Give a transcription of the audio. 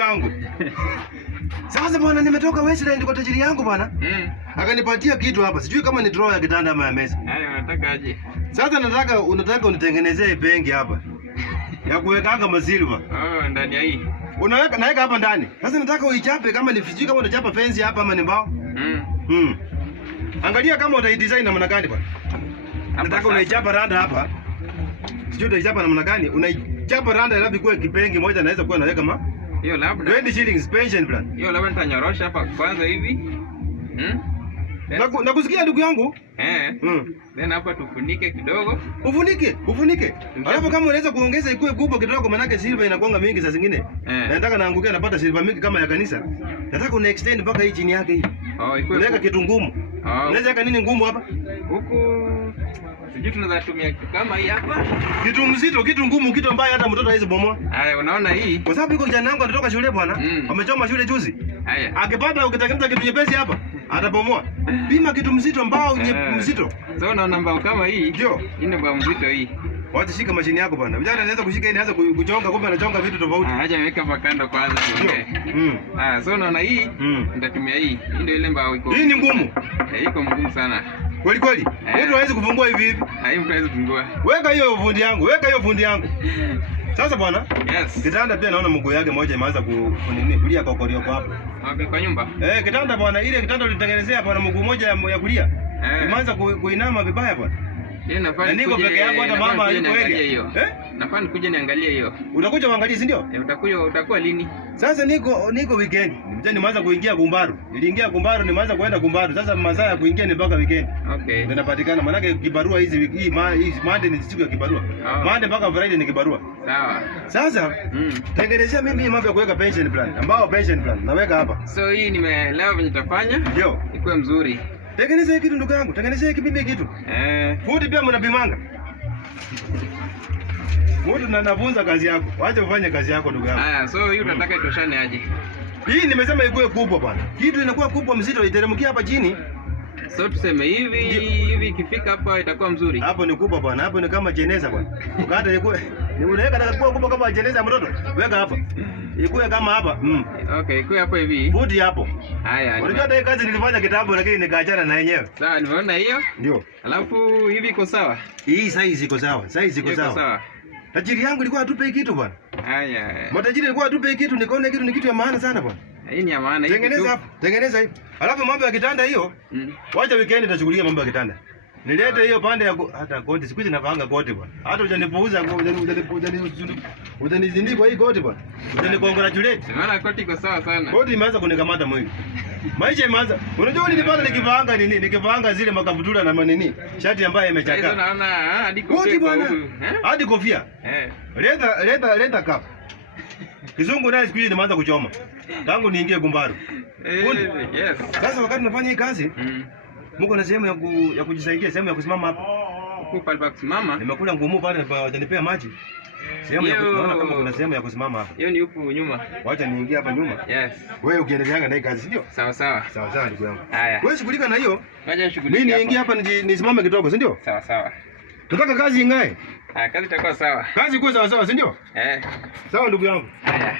yangu. Sasa bwana, nimetoka Westland kwa tajiri yangu bwana. Akanipatia kitu hapa. Sijui kama ni drawer ya kitanda ama ya meza. Haya, unataka aje? Sasa unataka unitengenezee benki hapa. Ya kuwekanga masilva. Oh, ndani ya hii. Naweka hapa ndani. Sasa nataka uichape kama ni sijui kama unachapa fence hapa ama ni mbao. Angalia kama utaidesign namna gani bwana. Nataka unaichapa randa hapa. Sijui utaichapa namna gani? Unaichapa randa alafu ikuwe kipengi moja naweza kuwa naweka hiyo labda 20 shillings pension plan. Hiyo labda nitanyorosha hapa kwanza hivi. Nakusikia ndugu yangu. Then hapa tufunike kidogo. Ufunike. Alafu kama unaweza kuongeza ikuwe kubwa kidogo manake silver inakuanga mingi saa zingine. Nataka naangukia napata silver mingi kama ya kanisa. Nataka una extend mpaka hii chini yake hii. Ikuwe. Unaweka kitu ngumu. Unaweza weka nini ngumu hapa? Huku sijui tunaweza tumia kitu kama hii hapa. Kitu mzito, kitu ngumu, kitu ambaye hata mtoto hawezi bomoa. Haya, unaona hii? Kwa sababu iko kijana wangu anatoka shule bwana. Amechoma shule juzi. Haya. Akipata ukitengeneza kitu nyepesi hapa, atabomoa. Pima kitu mzito ambao mzito. Sasa unaona mbao kama hii? Ndio. Hii ni mbao mzito hii. Wacha shika mashini yako bwana. Vijana anaweza kushika ili aanze kuchonga, kumbe anachonga vitu tofauti. Acha niweka pakando kwanza. So unaona hii? Nitatumia hii. Hii ndio ile mbao iko. Hii ni ngumu. Iko ngumu sana. Kweli. Mtu hawezi kufungua hivi. Hii mtu hawezi kufungua. Weka hiyo fundi yangu. Sasa bwana. Yes. Kitanda pia naona mguu yake moja imeanza kulia kokorio kwa hapo. Okay, kwa nyumba. Kitanda bwana, ile kitanda ulitengenezea bwana mguu moja ya kulia. Imeanza kuinama vibaya bwana. Nafaa niko peke yangu hata mama hayuko area. Nafaa nikuje niangalie hiyo. Utakuja uangalie si ndio? Utakuwa lini? Sasa niko weekend. Nimeanza kuingia Gumbaru. Niliingia Gumbaru nimeanza kwenda Gumbaru. Sasa masaa ya kuingia ni mpaka weekend. Okay. Ndio napatikana maana kibarua hizi hii Monday ni siku ya kibarua. Monday mpaka Friday ni kibarua. Sawa. Sasa tengenezea mimi mambo ya kuweka pension plan. Ambao pension plan naweka hapa. So hii nimeelewa venye nitafanya. Ndio. Ikuwe mzuri. Tengenezea kitu ndugu yangu. Tengenezea kibibi kitu. Fundi pia mnabimanga. Mtu nanafunza kazi yako. Wacha ufanye kazi yako ndugu yangu. Haya, so hii unataka itoshane aje? Hii nimesema ikuwe kubwa bwana. Kitu inakuwa kubwa mzito iteremkia hapa chini. So tuseme hivi ikifika hapa itakuwa mzuri. Hapo ni kubwa bwana. Hapo ni kama jeneza bwana. Ukata ikuwe ni unaweka na kubwa kama jeneza ya mtoto. Weka hapa. Ikuwe kama hapa. Okay, ikuwe hapo hivi. Futi hapo. Haya. Unajua hata kazi nilifanya kitambo lakini nikaachana na yenyewe. Sawa, nimeona hiyo. Ndio. Alafu hivi iko sawa? Hii size iko sawa. Size iko sawa. Tajiri yangu ilikuwa atupe kitu bwana. Haya. Matajiri ilikuwa atupe kitu, nikaona kitu ni kitu ya maana sana bwana. Hii ni ya maana hii. Tengeneza hivi. Alafu mambo ya kitanda hiyo. Wacha weekend nitashughulikia mambo ya kitanda. Nilete hiyo pande ya hata koti siku hizi navaanga koti bwana. Hata hujanipuuza utanizindi kwa hii koti bwana. Utanikoongratulate. Maana koti iko sawa sana. Koti imeanza kunikamata mwili. Maisha imeanza. Unajua nilipata nikivaanga zile makabutura na manini. Shati ambayo imechakaa. Hizo naona hadi kofia bwana. Hadi kofia. Leta cup. Kizungu naye siku hizi nimeanza kuchoma. Tangu niingie Gumbaru. Yes. Sasa wakati nafanya hii kazi, mko na sehemu ya kujisaidia, sehemu ya kusimama hapa. Huko pale pa kusimama. Nimekula ngumu pale watanipea maji. Sehemu ya kunaona kama kuna sehemu ya kusimama hapa. Hiyo ni huku nyuma. Wacha niingie hapa nyuma. Yes. Wewe ukiendeleanga na hii kazi, ndio? Sawa sawa. Sawa sawa ndugu yangu. Haya. Wewe shughulika na hiyo. Wacha shughulika. Mimi niingie hapa nisimame kidogo, si ndio? Sawa sawa. Tunataka kazi ing'ae. Kazi itakuwa sawa. Kazi ikuwe sawa sawa, si ndio? Sawa ndugu yangu. Haya.